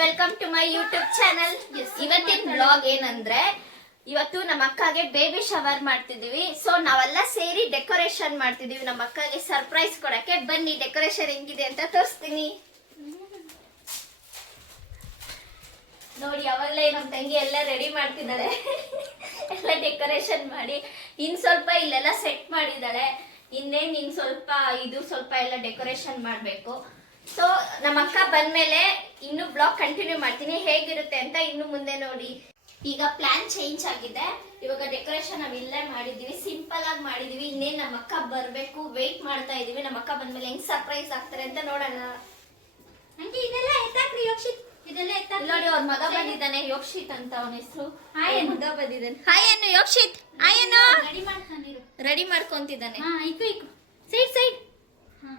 Welcome to my YouTube channel. ಇವತ್ತಿನ blog ಏನಂದ್ರೆ ಇವತ್ತು ನಮ್ಮ ಅಕ್ಕಗೆ ಬೇಬಿ ಶವರ್ ಮಾಡ್ತಿದೀವಿ. ಸೊ ನಾವೆಲ್ಲ ಸೇರಿ ಡೆಕೋರೇಷನ್ ಮಾಡ್ತಿದೀವಿ ನಮ್ಮ ಅಕ್ಕಗೆ ಸರ್ಪ್ರೈಸ್ ಕೊಡಕ್ಕೆ. ಬನ್ನಿ ಡೆಕೋರೇಷನ್ ಹೆಂಗಿದೆ ಅಂತ ತೋರಿಸ್ತೀನಿ. ನೋಡಿ ಅವಾಗಲೇ ನಮ್ಮ ತಂಗಿ ಎಲ್ಲ ರೆಡಿ ಮಾಡ್ತಿದ್ದಾಳೆ. ಎಲ್ಲ ಡೆಕೋರೇಷನ್ ಮಾಡಿ ಇನ್ ಸ್ವಲ್ಪ ಇಲ್ಲೆಲ್ಲ ಸೆಟ್ ಮಾಡಿದ್ದಾಳೆ. ಇನ್ನೇನ್ ಸ್ವಲ್ಪ ಎಲ್ಲ ಡೆಕೋರೇಷನ್ ಮಾಡ್ಬೇಕು. ಸೊ ನಮ್ಮ ಅಕ್ಕ ಬಂದ್ಮೇಲೆ ಇನ್ನು ಬ್ಲಾಗ್ ಕಂಟಿನ್ಯೂ ಮಾಡ್ತೀನಿ, ಹೇಗಿರುತ್ತೆ ಅಂತ ಇನ್ನು ಮುಂದೆ ನೋಡಿ. ಈಗ ಪ್ಲಾನ್ ಚೇಂಜ್ ಆಗಿದೆ. ಇವಾಗ ಡೆಕೋರೇಷನ್ ನಾವ್ ಇಲ್ಲೇ ಮಾಡಿದೀವಿ, ಸಿಂಪಲ್ ಆಗಿ ಮಾಡಿದೀವಿ. ಇನ್ನೇನ್ ನಮ್ಮ ಅಕ್ಕ ಬರ್ಬೇಕು, ವೇಟ್ ಮಾಡ್ತಾ ಇದೀವಿ. ನಮ್ಮ ಅಕ್ಕ ಬಂದ್ಮೇಲೆ ಹೆಂಗ್ ಸರ್ಪ್ರೈಸ್ ಆಗ್ತಾರೆ ಅಂತ ನೋಡೋಣ. ಆಂಟಿ ಇದೆಲ್ಲ ಎತ್ತಾಕ್ರಿ ಯೋಕ್ಷಿತ್, ಇದೆಲ್ಲ ಎತ್ತಾಕ್ರಿ. ನೋಡಿ ಅವ್ರ ಮಗ ಬಂದಿದ್ದಾನೆ, ಯೋಕ್ಷಿತ್ ಅಂತ ಅವನ ಹೆಸರು. ಹಾಯ್ ಮಗ ಬಂದಿದ್ದಾನೆ. ಹಾಯ್ ಅನ್ನು ಯೋಕ್ಷಿತ್. ಹಾಯ್ ಅನ್ನು ರೆಡಿ ಮಾಡ್ಕೊಂಡಿರು. ರೆಡಿ ಮಾಡ್ಕೊಂತಿದ್ದಾನೆ. ಹಾ ಇಕು ಸೈಡ್ ಹಾ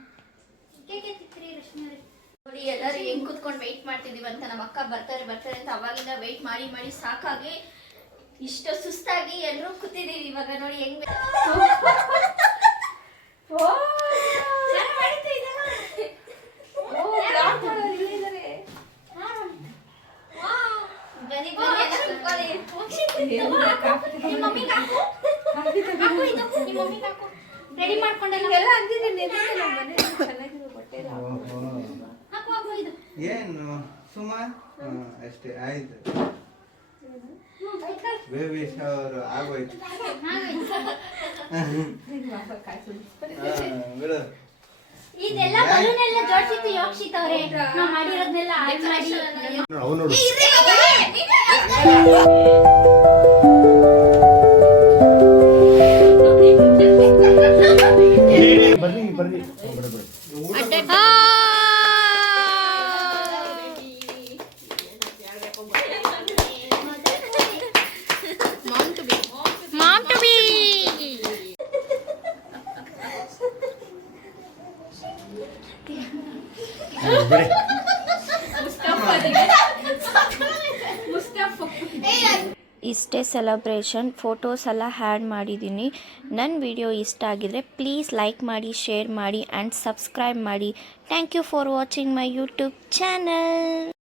ಕೇಕೆ ತಿಕ್ರಿ ರಶ್ಮಿ ಅವರೇ. ನೋಡಿ ಎಲ್ಲರೂ ಹೆಂಗ್ ಕುತ್ಕೊಂಡು ವೆಯ್ಟ್ ಮಾಡ್ತಿದೀವಿ ಅಂತ. ನಮ್ಮ ಅಕ್ಕ ಬರ್ತಾರೆ ಅಂತ ಅವಾಗಿಂದ ವೆಯ್ಟ್ ಮಾಡಿ ಸಾಕಾಗಿ ಇಷ್ಟು ಸುಸ್ತಾಗಿ ಎಲ್ಲರೂ ಕೂತಿದೀವಿ. ಇವಾಗ ನೋಡಿ ಹೆಂಗ್ ರೆಡಿ ಮಾಡ್ಕೊಂಡಲ್ಲ ಏನು ಸುಮಾ ಅಷ್ಟೇ ಆಯ್ತು. ಬೇಬಿ ಶವರ್ ಆಗೋಯ್ತು. ಬಿಡು. ಇದೆಲ್ಲ ಬಲೂನ್ ಎಲ್ಲ ಜೋಡಿಸಿತ್ತು ಯೋಕ್ಷಿತ್ ಅವರೇ. ನಾವು ಮಾಡಿರೋದನ್ನೆಲ್ಲ ಆಡ್ ಮಾಡಿ ಬರ್ರಿ Mom to be. ಇಷ್ಟೇ ಸೆಲೆಬ್ರೇಷನ್. ಫೋಟೋಸ್ ಎಲ್ಲ ಆ್ಯಡ್ ಮಾಡಿದ್ದೀನಿ. ನನ್ನ ವಿಡಿಯೋ ಇಷ್ಟ ಆಗಿದರೆ ಪ್ಲೀಸ್ ಲೈಕ್ ಮಾಡಿ, ಶೇರ್ ಮಾಡಿ ಆ್ಯಂಡ್ ಸಬ್ಸ್ಕ್ರೈಬ್ ಮಾಡಿ. Thank you for watching my YouTube channel.